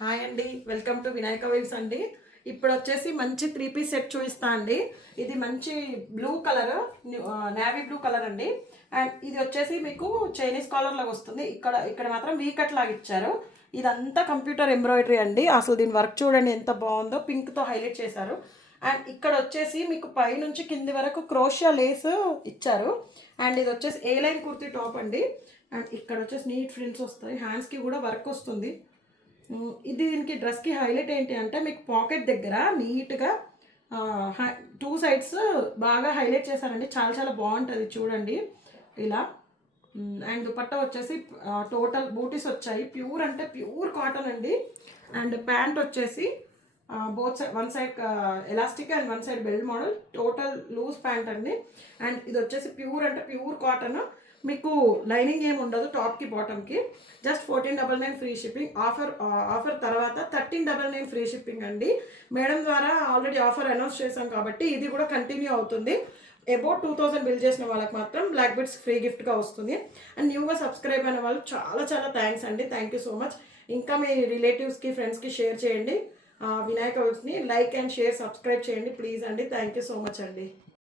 Hi అండి, welcome to Vinayaka waves అండి. ఇప్పుడు వచ్చేసి మంచి 3 పీస్ సెట్ చూపిస్తా అండి. ఇది మంచి blue colour, navy blue colour అండి. అండ్ ఇది వచ్చేసి మీకు చైనీస్ కాలర్ లాగా వస్తుంది. ఇక్కడ ఇక్కడ మాత్రం వీకట్ లాగా ఇచ్చారు. ఇదంతా కంప్యూటర్ ఎంబ్రాయిడరీ అండి. అసలు దీని వర్క్ చూడండి ఎంత బాగుందో, పింక్తో హైలైట్ చేశారు. అండ్ ఇక్కడ వచ్చేసి మీకు పై నుంచి కింది వరకు క్రోషియా లేస్ ఇచ్చారు. అండ్ ఇది వచ్చేసి ఏ లైన్ కుర్తీ టాప్ అండి. అండ్ ఇక్కడ వచ్చేసి నీట్ ఫ్రిల్స్ వస్తాయి, హ్యాండ్స్కి కూడా వర్క్ వస్తుంది. ఇది దీనికి డ్రెస్కి హైలైట్ ఏంటి అంటే మీకు పాకెట్ దగ్గర నీట్గా 2 సైడ్స్ బాగా హైలైట్ చేశారండి. చాలా చాలా బాగుంటుంది చూడండి ఇలా. అండ్ దుపట్టా వచ్చేసి టోటల్ బూటీస్ వచ్చాయి, ప్యూర్ అంటే ప్యూర్ కాటన్ అండి. అండ్ ప్యాంట్ వచ్చేసి both side, one side elastic and one side belt model, total loose pant అండి. అండ్ ఇది వచ్చేసి ప్యూర్ అంటే ప్యూర్ కాటన్, మీకు లైనింగ్ ఏమి ఉండదు టాప్కి బాటమ్కి. Just 1499 free shipping. ఆఫర్ తర్వాత 1399 ఫ్రీ షిప్పింగ్ అండి. మేడం ద్వారా ఆల్రెడీ ఆఫర్ అనౌన్స్ చేశాం కాబట్టి ఇది కూడా కంటిన్యూ అవుతుంది. అబౌట్ 2000 బిల్ చేసిన వాళ్ళకి మాత్రం బ్లాక్ బిట్స్ ఫ్రీ గిఫ్ట్గా వస్తుంది. అండ్ న్యూగా సబ్స్క్రైబ్ అయిన వాళ్ళు చాలా చాలా థ్యాంక్స్ అండి. Thank you so much. ఇంకా మీ రిలేటివ్స్కి, ఫ్రెండ్స్కి షేర్ చేయండి. వినాయక వేవ్స్ని లైక్ అండ్ షేర్, సబ్స్క్రైబ్ చేయండి ప్లీజ్ అండి. థ్యాంక్ యూ సో మచ్ అండి.